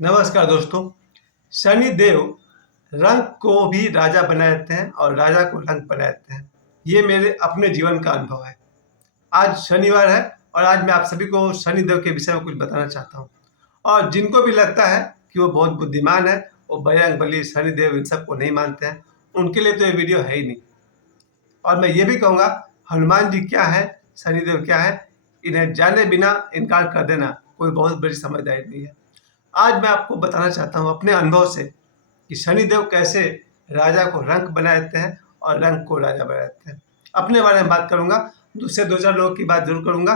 नमस्कार दोस्तों। शनि देव रंग को भी राजा बना देते हैं और राजा को रंक बना देते हैं। ये मेरे अपने जीवन का अनुभव है। आज शनिवार है और आज मैं आप सभी को शनि देव के विषय में कुछ बताना चाहता हूँ। और जिनको भी लगता है कि वो बहुत बुद्धिमान है, वो बजरंग बली, शनि देव इन सबको नहीं मानते हैं, उनके लिए तो ये वीडियो है ही नहीं। और मैं ये भी कहूँगा, हनुमान जी क्या है, शनिदेव क्या है, इन्हें जाने बिना इनकार कर देना कोई बहुत बड़ी समझदारी नहीं है। आज मैं आपको बताना चाहता हूँ अपने अनुभव से कि शनिदेव कैसे राजा को रंक बना देते हैं और रंक को राजा बना देते हैं। अपने बारे में बात करूँगा, दूसरे दो चार लोगों की बात जरूर करूँगा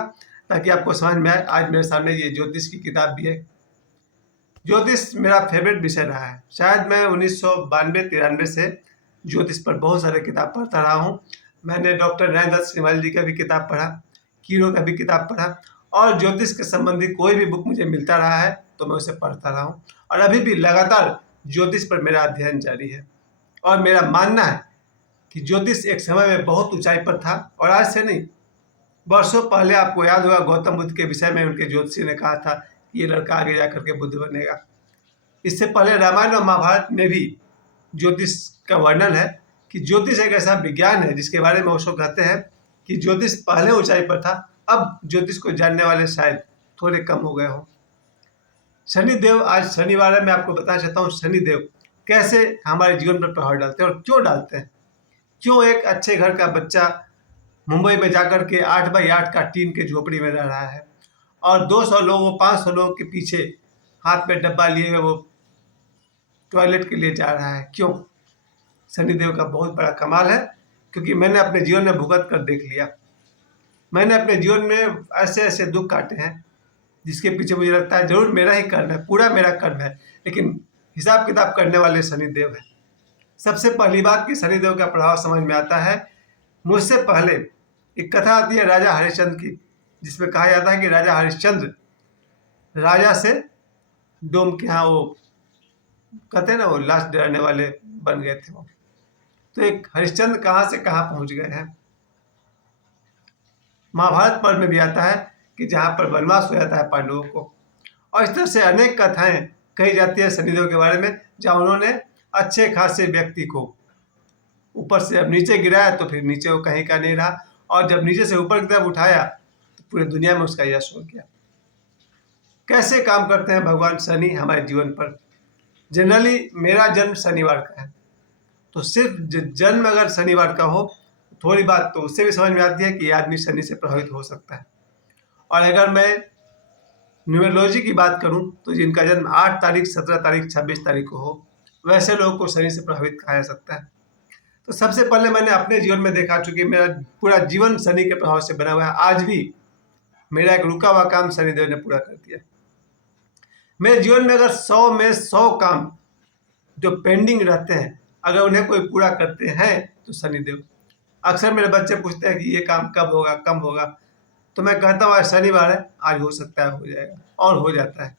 ताकि आपको समझ में आए। आज मेरे सामने ये ज्योतिष की किताब भी है। ज्योतिष मेरा फेवरेट विषय रहा है। शायद मैं 1992-93 से ज्योतिष पर बहुत सारे किताब पढ़ता रहा हूँ। मैंने डॉक्टर नरेंद्र श्रीमाली जी का भी किताब पढ़ा, कीरो का भी किताब पढ़ा, और ज्योतिष के संबंधी कोई भी बुक मुझे मिलता रहा है तो मैं उसे पढ़ता रहा हूँ। और अभी भी लगातार ज्योतिष पर मेरा अध्ययन जारी है। और मेरा मानना है कि ज्योतिष एक समय में बहुत ऊंचाई पर था और आज से नहीं, वर्षों पहले आपको याद होगा गौतम बुद्ध के विषय में उनके ज्योतिषी ने कहा था कि ये लड़का आगे जाकर के बुद्ध बनेगा। इससे पहले रामायण और महाभारत में भी ज्योतिष का वर्णन है कि ज्योतिष एक ऐसा विज्ञान है जिसके बारे में वो सब कहते हैं कि ज्योतिष पहले ऊंचाई पर था, अब ज्योतिष को जानने वाले शायद थोड़े कम हो गए हों। शनिदेव, आज शनिवार है, मैं आपको बताना चाहता हूँ शनिदेव कैसे हमारे जीवन पर प्रभाव डालते हैं और क्यों डालते हैं। क्यों एक अच्छे घर का बच्चा मुंबई में जाकर के 8x8 का टीन के झोपड़ी में रह रहा है और 200 लोगों 500 लोगों के पीछे हाथ में डब्बा लिए हुए वो टॉयलेट के लिए जा रहा है। क्यों? शनिदेव का बहुत बड़ा कमाल है, क्योंकि मैंने अपने जीवन में भुगत कर देख लिया। मैंने अपने जीवन में ऐसे ऐसे दुख काटे हैं जिसके पीछे मुझे लगता है जरूर मेरा ही कर्म है, पूरा मेरा कर्म है, लेकिन हिसाब किताब करने वाले शनिदेव हैं। सबसे पहली बात कि शनिदेव का प्रभाव समझ में आता है। मुझसे पहले एक कथा आती है राजा हरिश्चंद्र की, जिसमें कहा जाता है कि राजा हरिश्चंद्र राजा से डोम के यहाँ, वो कहते हैं ना, वो लाश डराने वाले बन गए थे वो। तो एक हरिश्चंद्र कहाँ से कहाँ पहुंच गए हैं। महाभारत पर्व में भी आता है कि जहाँ पर वनवास हो जाता है पांडवों को। और इस तरह से अनेक कथाएं कही जाती है शनिदेव के बारे में, जहाँ उन्होंने अच्छे खासे व्यक्ति को ऊपर से अब नीचे गिराया तो फिर नीचे वो कहीं का नहीं रहा, और जब नीचे से ऊपर की तरफ उठाया तो पूरी दुनिया में उसका यश हो गया। कैसे काम करते हैं भगवान शनि हमारे जीवन पर। जनरली मेरा जन्म शनिवार का है, तो सिर्फ जन्म अगर शनिवार का हो, थोड़ी बात तो उससे भी समझ में आती है कि आदमी शनि से प्रभावित हो सकता है। और अगर मैं न्यूमरोलॉजी की बात करूं तो जिनका जन्म 8 तारीख, 17 तारीख, 26 तारीख को हो, वैसे लोगों को शनि से प्रभावित कहा जा सकता है। तो सबसे पहले मैंने अपने जीवन में देखा, चूंकि मेरा पूरा जीवन शनि के प्रभाव से बना हुआ है, आज भी मेरा एक रुका हुआ काम शनिदेव ने पूरा कर दिया। मेरे जीवन में अगर 100 में 100 काम जो पेंडिंग रहते हैं, अगर उन्हें कोई पूरा करते हैं तो शनिदेव। अक्सर मेरे बच्चे पूछते हैं कि ये काम कब होगा, कब होगा, तो मैं कहता हूँ आज शनिवार है, आज हो सकता है हो जाएगा, और हो जाता है।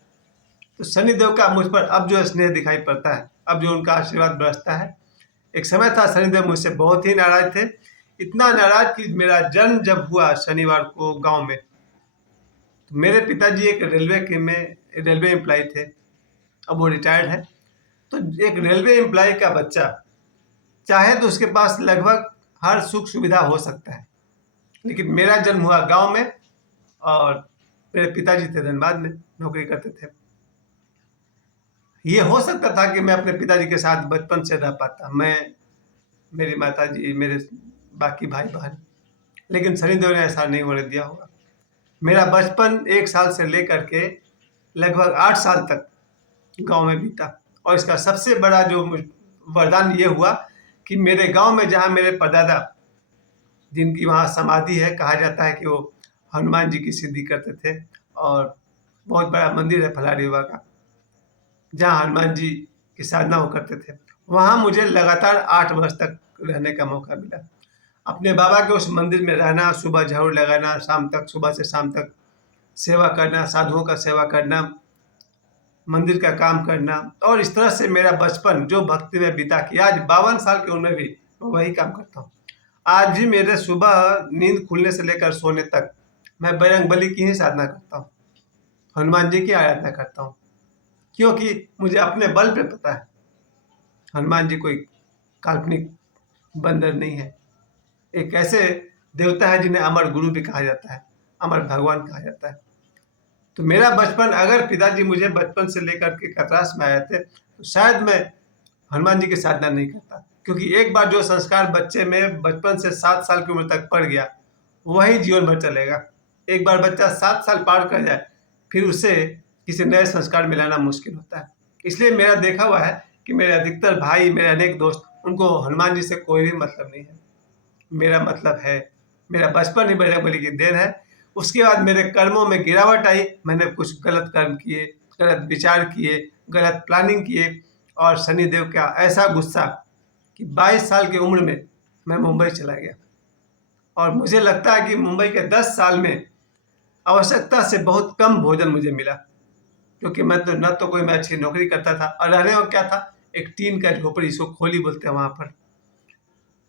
तो शनिदेव का मुझ पर अब जो स्नेह दिखाई पड़ता है, अब जो उनका आशीर्वाद बरसता है। एक समय था शनिदेव मुझसे बहुत ही नाराज थे, इतना नाराज कि मेरा जन्म जब हुआ शनिवार को गांव में, तो मेरे पिताजी एक रेलवे एम्प्लॉय थे, अब वो रिटायर्ड है। तो एक रेलवे एम्प्लॉय का बच्चा चाहे तो उसके पास लगभग हर सुख सुविधा हो सकता है, लेकिन मेरा जन्म हुआ गांव में और मेरे पिताजी थे धनबाद में, नौकरी करते थे। ये हो सकता था कि मैं अपने पिताजी के साथ बचपन से रह पाता, मैं, मेरी माताजी, मेरे बाकी भाई बहन, लेकिन शनिदेव ने ऐसा नहीं होने दिया होगा। मेरा बचपन 1 साल से लेकर के लगभग 8 साल तक गांव में बीता, और इसका सबसे बड़ा जो वरदान ये हुआ कि मेरे गांव में, जहां मेरे परदादा, जिनकी वहां समाधि है, कहा जाता है कि वो हनुमान जी की सिद्धि करते थे, और बहुत बड़ा मंदिर है फलारी बाबा का, जहाँ हनुमान जी की साधना वो करते थे, वहाँ मुझे लगातार 8 वर्ष तक रहने का मौका मिला। अपने बाबा के उस मंदिर में रहना, सुबह झाड़ू लगाना, शाम तक, सुबह से शाम तक सेवा करना, साधुओं का सेवा करना, मंदिर का काम करना, और इस तरह से मेरा बचपन जो भक्ति में बीता कि आज 52 साल की उम्र में भी मैं वही काम करता हूँ। आज भी मेरे सुबह नींद खुलने से लेकर सोने तक मैं बजरंग बली की ही साधना करता हूँ, हनुमान जी की आराधना करता हूँ। क्योंकि मुझे अपने बल पे पता है हनुमान जी कोई काल्पनिक बंदर नहीं है। एक ऐसे देवता है जिन्हें अमर गुरु भी कहा जाता है, अमर भगवान कहा जाता है। तो मेरा बचपन, अगर पिताजी मुझे बचपन से लेकर के कतरास में आए थे, तो शायद मैं हनुमान जी की साधना नहीं करता। क्योंकि एक बार जो संस्कार बच्चे में बचपन से 7 साल की उम्र तक पड़ गया, वही जीवन भर चलेगा। एक बार बच्चा 7 साल पार कर जाए, फिर उसे किसी नए संस्कार में लाना मुश्किल होता है। इसलिए मेरा देखा हुआ है कि मेरे अधिकतर भाई, मेरे अनेक दोस्त, उनको हनुमान जी से कोई भी मतलब नहीं है। मेरा मतलब है, मेरा बचपन ही बजरंगबली की देन है। उसके बाद मेरे कर्मों में गिरावट आई, मैंने कुछ गलत कर्म किए, गलत विचार किए, गलत प्लानिंग किए, और शनिदेव का ऐसा गुस्सा कि 22 साल की उम्र में मैं मुंबई चला गया। और मुझे लगता है कि मुंबई के 10 साल में आवश्यकता से बहुत कम भोजन मुझे मिला, क्योंकि मैं तो न तो कोई मैं अच्छी नौकरी करता था, और रहने को क्या था, एक टीन का झोपड़ी, इसको खोली बोलते हैं वहाँ पर।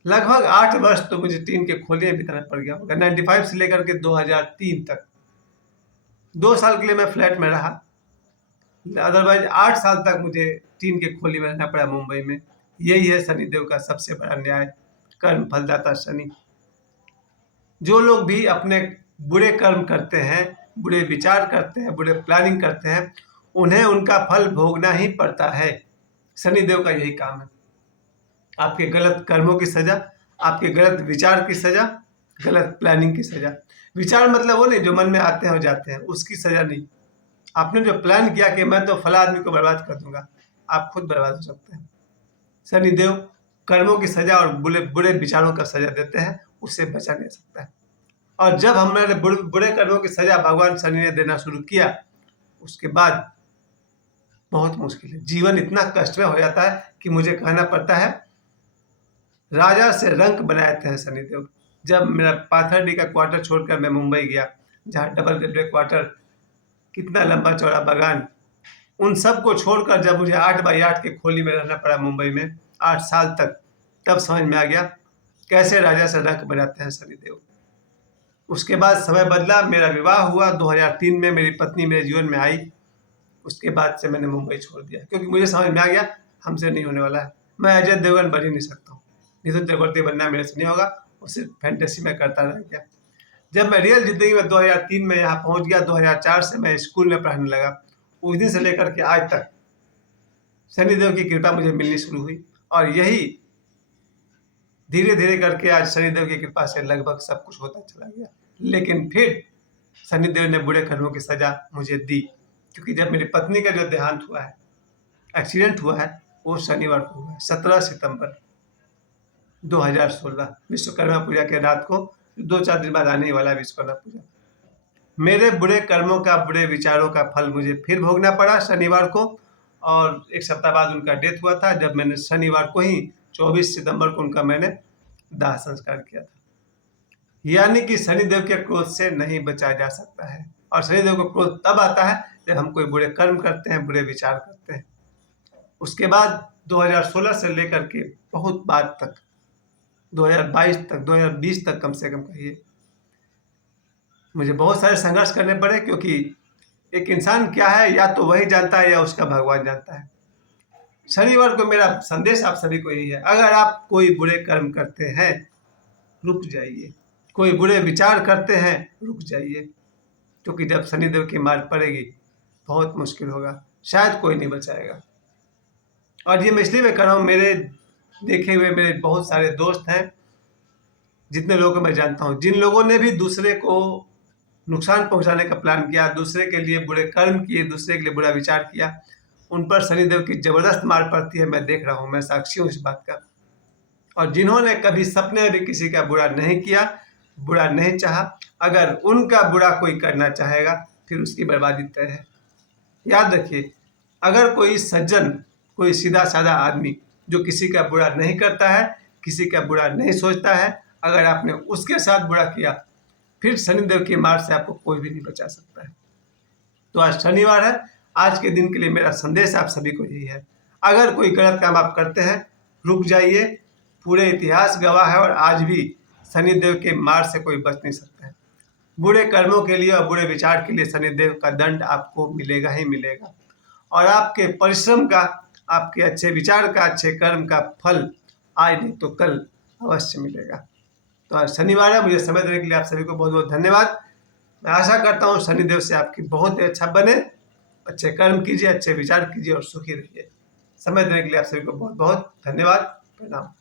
लगभग 8 वर्ष तो मुझे टीन के खोले में बिताना पड़ गया होगा, 95 से लेकर के 2003 तक। 2 साल के लिए मैं फ्लैट में रहा, अदरवाइज 8 साल तक मुझे टीन के खोली में रहना पड़ा मुंबई में। यही है शनिदेव का सबसे बड़ा न्याय, कर्म फलदाता शनि। जो लोग भी अपने बुरे कर्म करते हैं, बुरे विचार करते हैं, बुरे प्लानिंग करते हैं, उन्हें उनका फल भोगना ही पड़ता है। शनिदेव का यही काम है, आपके गलत कर्मों की सजा, आपके गलत विचार की सजा, गलत प्लानिंग की सजा। विचार मतलब वो नहीं जो मन में आते हैं और जाते हैं, उसकी सजा नहीं। आपने जो प्लान किया कि मैं तो फला आदमी को बर्बाद कर दूंगा, आप खुद बर्बाद हो सकते हैं। शनिदेव कर्मों की सजा और बुरे बुरे विचारों का सजा देते हैं, उससे बचा नहीं सकता है। और जब हमारे बुरे कर्मों की सजा भगवान शनि ने देना शुरू किया, उसके बाद बहुत मुश्किल है, जीवन इतना कष्टमय हो जाता है कि मुझे कहना पड़ता है, राजा से रंक बनाए थे शनिदेव। जब मेरा पाथरडी का क्वार्टर छोड़कर मैं मुंबई गया, जहाँ डबल बेड क्वार्टर, कितना लंबा चौड़ा बगान, उन सब को छोड़कर जब मुझे 8x8 के खोली में रहना पड़ा मुंबई में 8 साल तक, तब समझ में आ गया कैसे राजा से रंक बनाते हैं शनिदेव। उसके बाद समय बदला, मेरा विवाह हुआ 2003 में, मेरी पत्नी मेरे जीवन में आई। उसके बाद से मैंने मुंबई छोड़ दिया, क्योंकि मुझे समझ में आ गया हमसे नहीं होने वाला है। मैं अजय देवगन बन ही नहीं सकता हूँ, नितिन चक्रवर्ती बनना मेरे से नहीं होगा, वो सिर्फ फैंटेसी में करता रह गया। जब मैं रियल जिंदगी में 2003 में यहाँ पहुँच गया, 2004 से मैं स्कूल में पढ़ने लगा, उस दिन से लेकर के आज तक शनिदेव की कृपा मुझे मिलनी शुरू हुई। और यही धीरे धीरे करके आज शनिदेव की कृपा से लगभग सब कुछ होता चला गया। लेकिन फिर शनिदेव ने बुरे कर्मों की सजा मुझे दी, क्योंकि जब मेरी पत्नी का जो देहांत हुआ है, एक्सीडेंट हुआ है, वो शनिवार को हुआ है, 17 सितंबर 2016, विश्वकर्मा पूजा के रात को। 2-4 दिन बाद आने वाला है विश्वकर्मा पूजा। मेरे बुरे कर्मों का, बुरे विचारों का फल मुझे फिर भोगना पड़ा शनिवार को। और एक सप्ताह बाद उनका डेथ हुआ था, जब मैंने शनिवार को ही 24 सितंबर को उनका मैंने दाह संस्कार किया था। यानी कि शनिदेव के क्रोध से नहीं बचा जा सकता है। और शनिदेव को क्रोध तब आता है जब हम कोई बुरे कर्म करते हैं, बुरे विचार करते हैं। उसके बाद 2016 से लेकर के बहुत बाद तक, 2022 तक, 2020 तक कम से कम कहिए, मुझे बहुत सारे संघर्ष करने पड़े। क्योंकि एक इंसान क्या है, या तो वही जानता है या उसका भगवान जानता है। शनिवार को मेरा संदेश आप सभी को यही है, अगर आप कोई बुरे कर्म करते हैं, रुक जाइए। कोई बुरे विचार करते हैं, रुक जाइए। क्योंकि जब शनिदेव की मार पड़ेगी, बहुत मुश्किल होगा, शायद कोई नहीं बचाएगा। और ये मैं इसलिए मैं कर रहा हूँ, मेरे देखे हुए मेरे बहुत सारे दोस्त हैं, जितने लोगों को मैं जानता हूँ, जिन लोगों ने भी दूसरे को नुकसान पहुंचाने का प्लान किया, दूसरे के लिए बुरे कर्म किए, दूसरे के लिए बुरा विचार किया, उन पर शनिदेव की जबरदस्त मार पड़ती है। मैं देख रहा हूँ, मैं साक्षी हूँ इस बात का। और जिन्होंने कभी सपने में भी किसी का बुरा नहीं किया, बुरा नहीं चाहा, अगर उनका बुरा कोई करना चाहेगा, फिर उसकी बर्बादी तय है। याद रखिए, अगर कोई सज्जन, कोई सीधा साधा आदमी जो किसी का बुरा नहीं करता है, किसी का बुरा नहीं सोचता है, अगर आपने उसके साथ बुरा किया, फिर शनिदेव की मार से आपको कोई भी नहीं बचा सकता है। तो आज शनिवार है, आज के दिन के लिए मेरा संदेश आप सभी को यही है, अगर कोई गलत काम आप करते हैं, रुक जाइए। पूरे इतिहास गवाह है, और आज भी शनिदेव के मार से कोई बच नहीं सकता है। बुरे कर्मों के लिए और बुरे विचार के लिए शनिदेव का दंड आपको मिलेगा ही मिलेगा। और आपके परिश्रम का, आपके अच्छे विचार का, अच्छे कर्म का फल आज नहीं तो कल अवश्य मिलेगा। तो आज शनिवार है, मुझे समय देने के लिए आप सभी को बहुत बहुत धन्यवाद। मैं आशा करता हूँ शनिदेव से आपकी बहुत ही अच्छा बने, अच्छे कर्म कीजिए, अच्छे विचार कीजिए और सुखी रहिए। समय देने के लिए आप सभी को बहुत बहुत धन्यवाद। प्रणाम।